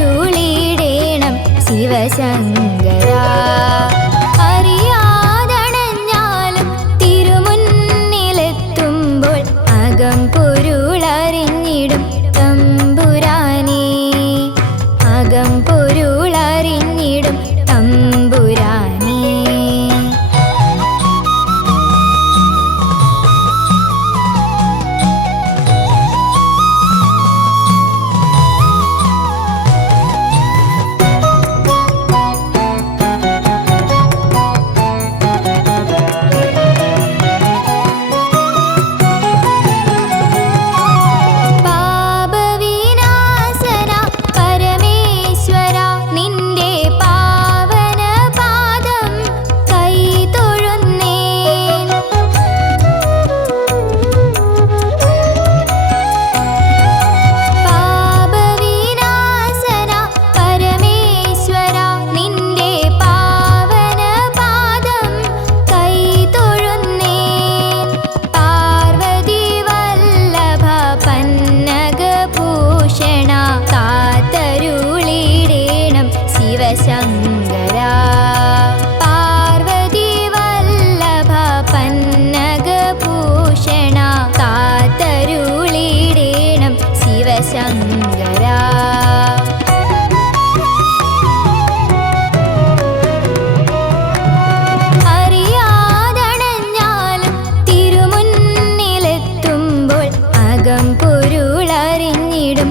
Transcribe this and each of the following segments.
കാത്തരുളിടേണം ശിവശങ്കരാ. അറിയാതണഞ്ഞാലും തിരുമുന്നിലെത്തുമ്പോൾ Akam അറിഞ്ഞിടും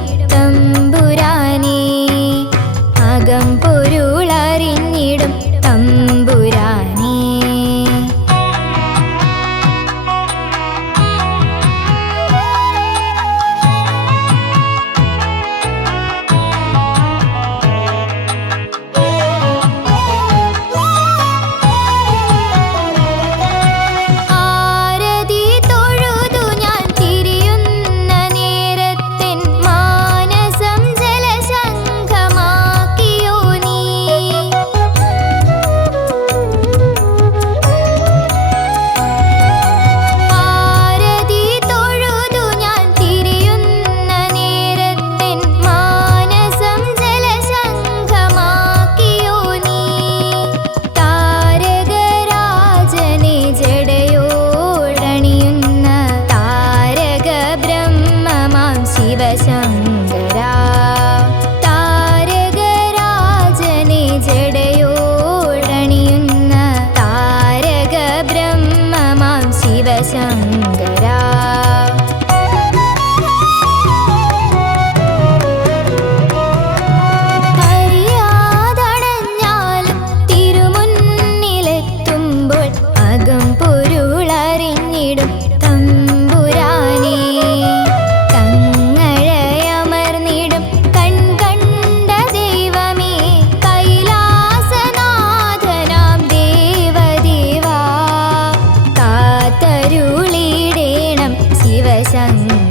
get out. chẳng